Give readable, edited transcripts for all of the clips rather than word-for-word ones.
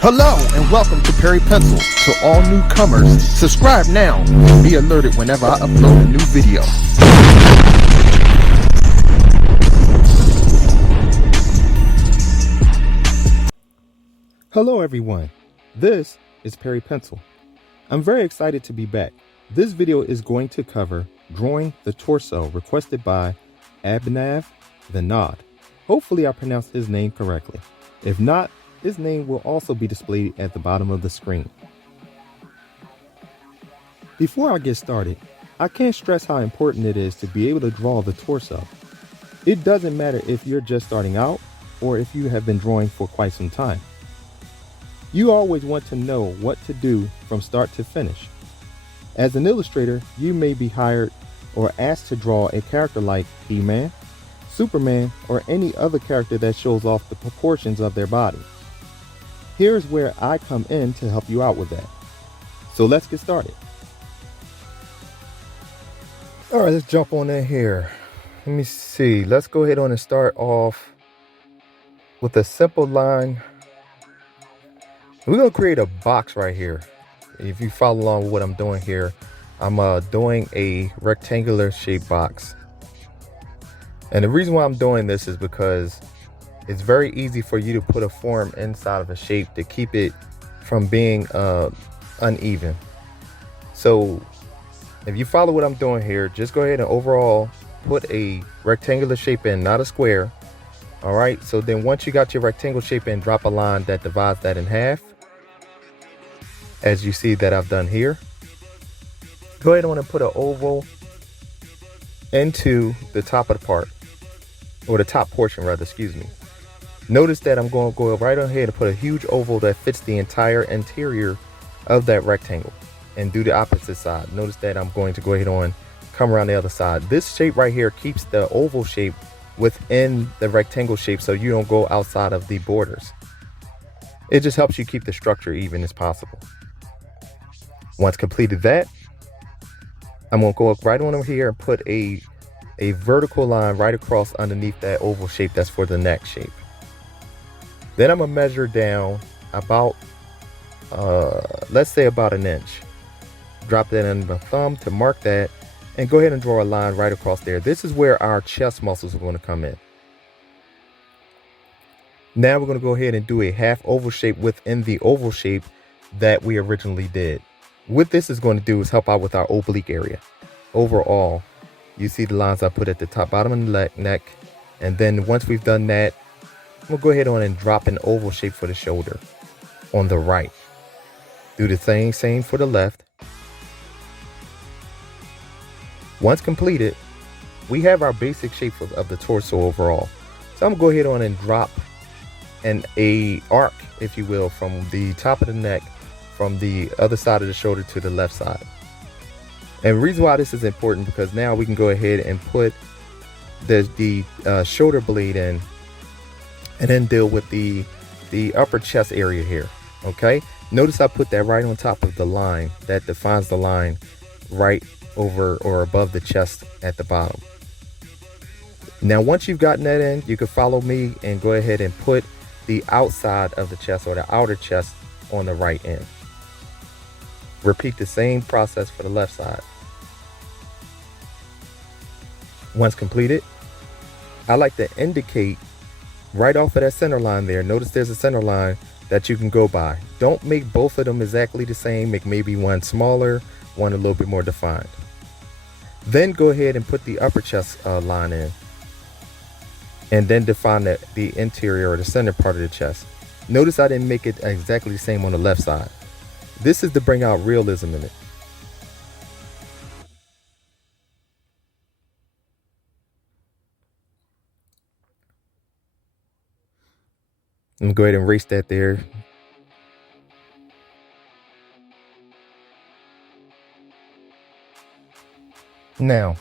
Hello and welcome to Perry Pencil. To all newcomers, subscribe now and be alerted whenever I upload a new video. Hello everyone, this is Perry Pencil. I'm very excited to be back. This video is going to cover drawing the torso requested by Abhinav the Nod. Hopefully I pronounced his name correctly. If not, his name will also be displayed at the bottom of the screen. Before I get started, I can't stress how important it is to be able to draw the torso. It doesn't matter if you're just starting out or if you have been drawing for quite some time. You always want to know what to do from start to finish. As an illustrator, you may be hired or asked to draw a character like He-Man, Superman, or any other character that shows off the proportions of their body. Here's where I come in to help you out with that. So let's get started. All right, let's jump on in here. Let me see. Let's go ahead on and start off with a simple line. We're going to create a box right here. If you follow along with what I'm doing here, I'm doing a rectangular shaped box. And the reason why I'm doing this is because it's very easy for you to put a form inside of a shape to keep it from being uneven. So if you follow what I'm doing here, just go ahead and overall put a rectangular shape in, not a square. All right, so then once you got your rectangle shape in, drop a line that divides that in half, as you see that I've done here. Go ahead and put an oval into the top of the part, or the top portion rather, excuse me. Notice that I'm going to go right on here to put a huge oval that fits the entire interior of that rectangle, and do the opposite side. Notice that I'm going to go ahead and come around the other side. This shape right here keeps the oval shape within the rectangle shape so you don't go outside of the borders. It just helps you keep the structure even as possible. Once completed that, I'm going to go up right on over here and put a vertical line right across underneath that oval shape that's for the neck shape. Then I'm going to measure down about, let's say about an inch. Drop that in the thumb to mark that, and go ahead and draw a line right across there. This is where our chest muscles are going to come in. Now we're going to go ahead and do a half oval shape within the oval shape that we originally did. What this is going to do is help out with our oblique area. Overall, you see the lines I put at the top, bottom of the neck. And then once we've done that, we'll go ahead on and drop an oval shape for the shoulder on the right. Do the same for the left. Once completed, we have our basic shape of the torso overall. So I'm going to go ahead on and drop a arc, if you will, from the top of the neck, from the other side of the shoulder to the left side. And the reason why this is important, because now we can go ahead and put the shoulder blade in, and then deal with the upper chest area here. Okay, notice I put that right on top of the line that defines the line right over or above the chest at the bottom. Now once you've gotten that in, you can follow me and go ahead and put the outside of the chest, or the outer chest, on the right end. Repeat the same process for the left side. Once completed, I like to indicate right off of that center line there. Notice there's a center line that you can go by. Don't make both of them exactly the same. Make maybe one smaller, one a little bit more defined. Then go ahead and put the upper chest line in, and then define the interior or the center part of the chest. Notice I didn't make it exactly the same on the left side. This is to bring out realism in it. I'm going to go ahead and erase that there. Now,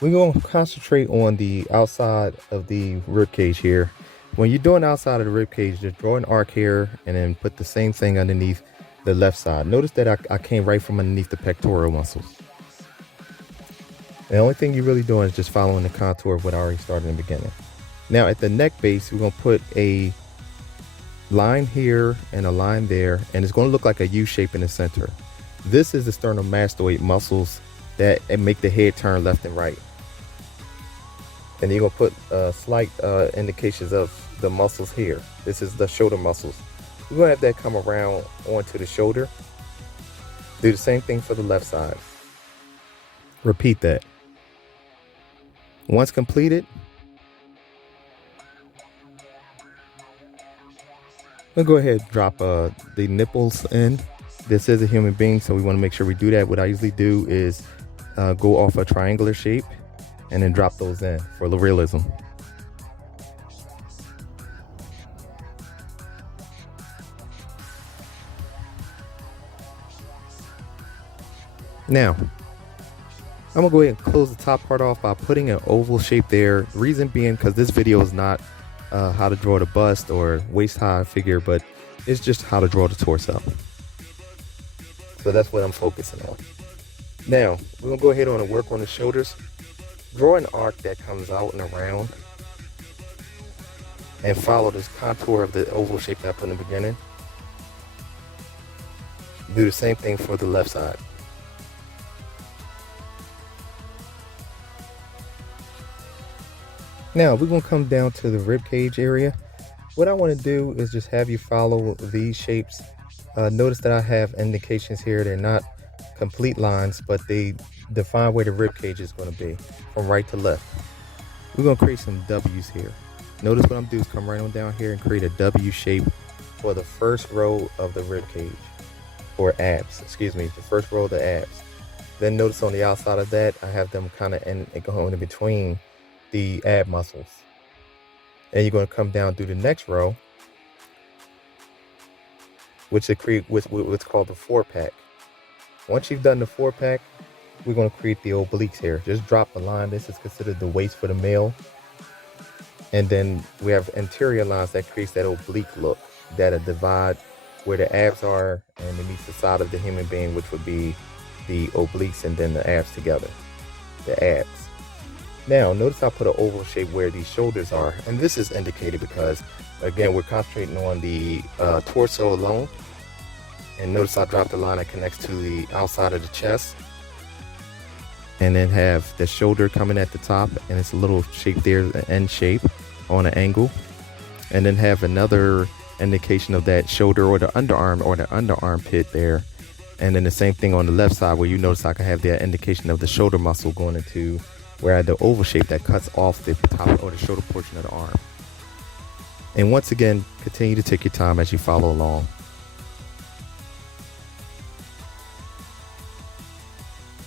we're going to concentrate on the outside of the ribcage here. When you're doing outside of the ribcage, just draw an arc here and then put the same thing underneath the left side. Notice that I came right from underneath the pectoral muscles. The only thing you're really doing is just following the contour of what I already started in the beginning. Now at the neck base, we're going to put a line here and a line there, and it's going to look like a U shape in the center. This is the sternomastoid muscles that make the head turn left and right. And you're going to put slight indications of the muscles here. This is the shoulder muscles. We're going to have that come around onto the shoulder. Do the same thing for the left side. Repeat that. Once completed, we'll go ahead and drop the nipples in. This is a human being, so we want to make sure we do that. What I usually do is go off a triangular shape and then drop those in for the realism. Now, I'm gonna go ahead and close the top part off by putting an oval shape there. Reason being, because this video is not how to draw the bust or waist high figure, but it's just how to draw the torso. So that's what I'm focusing on. Now, we're gonna go ahead and work on the shoulders. Draw an arc that comes out and around and follow this contour of the oval shape that I put in the beginning. Do the same thing for the left side. Now we're gonna come down to the rib cage area. What I want to do is just have you follow these shapes. Notice that I have indications here. They're not complete lines, but they define where the rib cage is going to be from right to left. We're going to create some W's here. Notice what I'm doing is come right on down here and create a W shape for the first row of the rib cage, or abs, excuse me, the first row of the abs. Then notice on the outside of that, I have them kind of going in between the ab muscles. And you're going to come down through the next row, which will create what's called the 4-pack. Once you've done the 4-pack, we're going to create the obliques here. Just drop the line. This is considered the waist for the male. And then we have anterior lines that creates that oblique look, that'll divide where the abs are and it meets the side of the human being, which would be the obliques and then the abs together, the abs. Now, notice I put an oval shape where these shoulders are. And this is indicated because, again, we're concentrating on the torso alone. And notice I dropped the line that connects to the outside of the chest. And then have the shoulder coming at the top. And it's a little shape there, an N shape on an angle. And then have another indication of that shoulder or the underarm pit there. And then the same thing on the left side where you notice I can have the indication of the shoulder muscle going into where I had the oval shape that cuts off the top or the shoulder portion of the arm. And once again, continue to take your time as you follow along.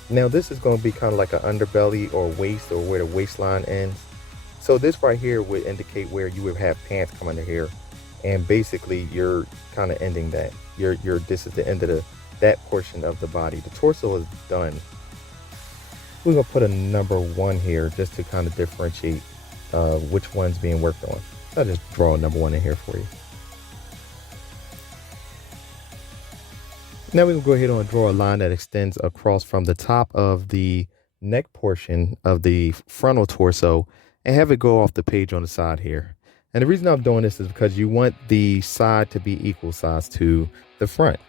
Now this is going to be kind of like an underbelly or waist, or where the waistline ends. So this right here would indicate where you would have pants come under here, and basically you're kind of ending that. This is the end of that portion of the body. The torso is done. We're going to put a number 1 here just to kind of differentiate which one's being worked on. I'll just draw a number 1 in here for you. Now we can go ahead and draw a line that extends across from the top of the neck portion of the frontal torso and have it go off the page on the side here. And the reason I'm doing this is because you want the side to be equal size to the front.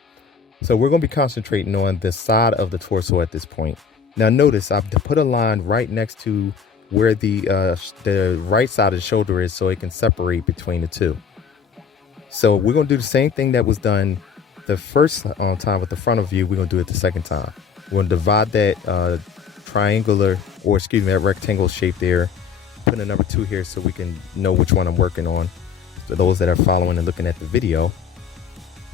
So we're going to be concentrating on the side of the torso at this point. Now notice I've put a line right next to where the right side of the shoulder is, so it can separate between the two. So we're going to do the same thing that was done the first time with the frontal view. We're going to do it the second time. We're going to divide that that rectangle shape there, put a number 2 here so we can know which one I'm working on, for those that are following and looking at the video.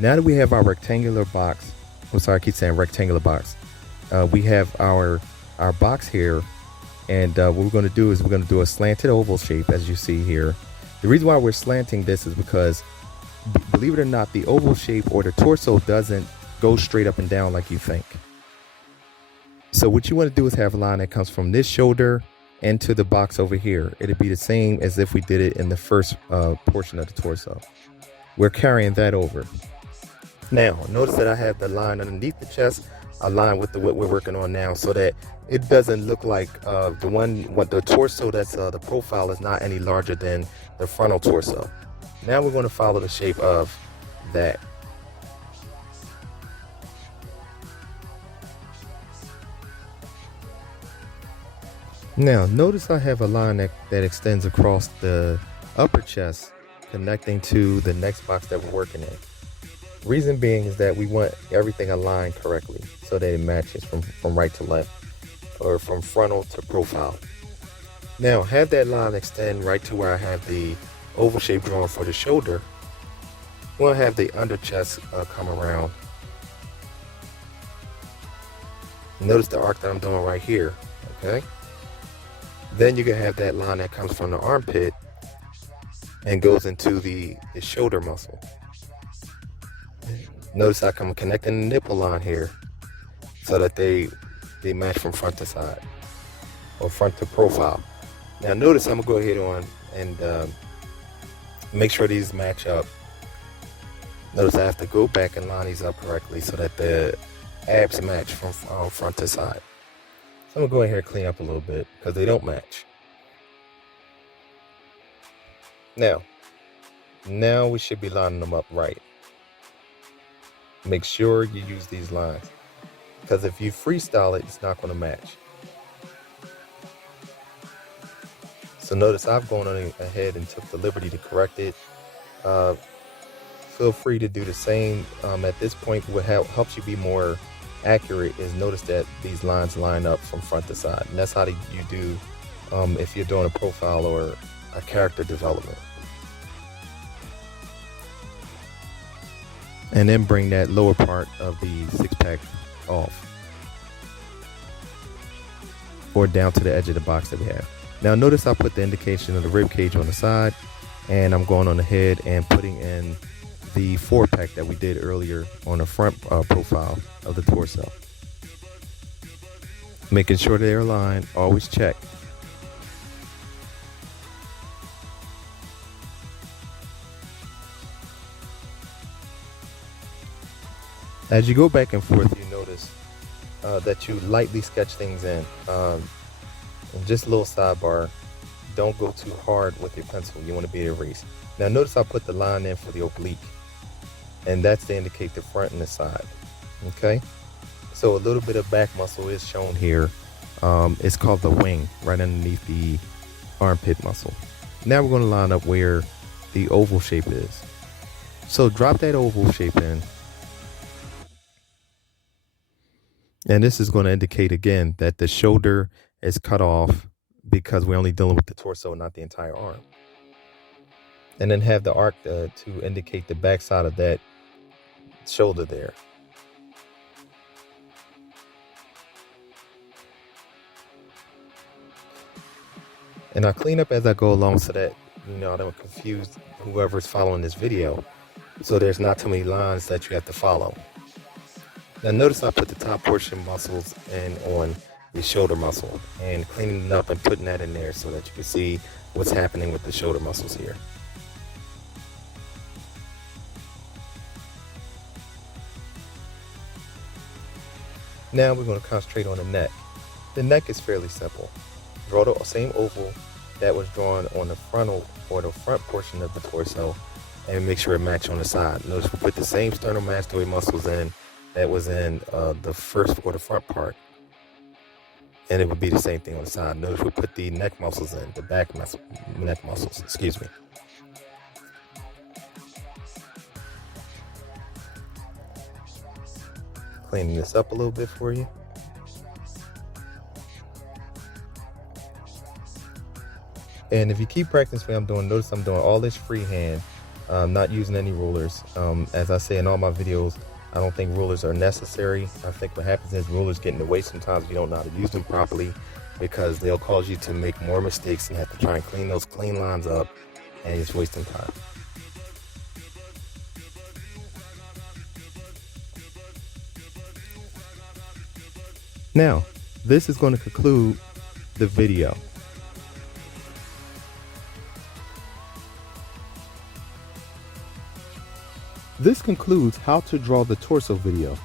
Now that we have our rectangular box, I'm sorry, I keep saying rectangular box. We have our box here, and what we're going to do is we're going to do a slanted oval shape, as you see here. The reason why we're slanting this is because, believe it or not, the oval shape or the torso doesn't go straight up and down like you think. So what you want to do is have a line that comes from this shoulder into the box over here. It'd be the same as if we did it in the first portion of the torso. We're carrying that over. Now, notice that I have the line underneath the chest aligned with what we're working on now, so that it doesn't look like the torso that's the profile is not any larger than the frontal torso. Now we're going to follow the shape of that. Now notice I have a line that extends across the upper chest, connecting to the next box that we're working in. Reason being is that we want everything aligned correctly so that it matches from right to left, or from frontal to profile. Now have that line extend right to where I have the oval shape drawn for the shoulder. We'll have the under chest come around. Notice the arc that I'm doing right here, okay? Then you can have that line that comes from the armpit and goes into the shoulder muscle. Notice I come connecting the nipple line here so that they match from front to side or front to profile. Now notice I'm gonna go ahead on and make sure these match up. Notice I have to go back and line these up correctly so that the abs match from front to side. So I'm gonna go ahead and clean up a little bit because they don't match. Now we should be lining them up right. Make sure you use these lines, because if you freestyle it, it's not going to match. So notice I've gone on ahead and took the liberty to correct it. Feel free to do the same. At this point, what helps you be more accurate is notice that these lines line up from front to side, and that's how you do if you're doing a profile or a character development. And then bring that lower part of the six-pack off, or down to the edge of the box that we have. Now notice I put the indication of the rib cage on the side, and I'm going on ahead and putting in the 4-pack that we did earlier on the front profile of the torso. Making sure they're aligned, always check. As you go back and forth, you notice that you lightly sketch things in. And just a little sidebar, don't go too hard with your pencil. You want to be able to erase. Now notice I put the line in for the oblique, and that's to indicate the front and the side. Okay, so a little bit of back muscle is shown here. It's called the wing, right underneath the armpit muscle. Now we're going to line up where the oval shape is. So drop that oval shape in. And this is going to indicate again that the shoulder is cut off because we're only dealing with the torso, not the entire arm. And then have the arc to indicate the back side of that shoulder there. And I clean up as I go along so that, I don't confuse whoever's following this video. So there's not too many lines that you have to follow. Now notice I put the top portion muscles in on the shoulder muscle, and cleaning it up and putting that in there so that you can see what's happening with the shoulder muscles here. Now we're going to concentrate on the neck. The neck is fairly simple. Draw the same oval that was drawn on the frontal or the front portion of the torso, and make sure it matches on the side. Notice we put the same sternomastoid muscles in that was in the first or the front part, and it would be the same thing on the side. Notice we put the neck muscles in, the back neck muscles, excuse me. Cleaning this up a little bit for you. And if you keep practicing what I'm doing, notice I'm doing all this freehand, not using any rulers. As I say in all my videos, I don't think rulers are necessary. I think what happens is rulers get in the way sometimes if you don't know how to use them properly, because they'll cause you to make more mistakes and have to try and clean those clean lines up, and it's wasting time. Now, this is going to conclude the video. This concludes how to draw the torso video.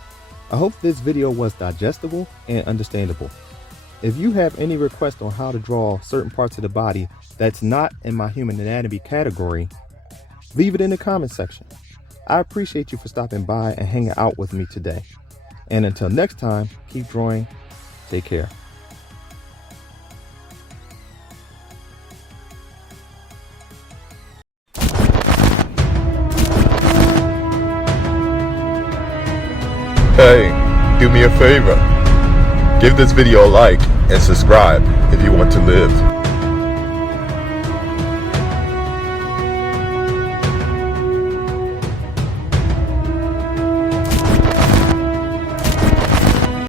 I hope this video was digestible and understandable. If you have any requests on how to draw certain parts of the body that's not in my human anatomy category, Leave it in the comment section. I appreciate you for stopping by and hanging out with me today. And until next time, keep drawing. Take care. Hey, do me a favor. Give this video a like and subscribe if you want to live.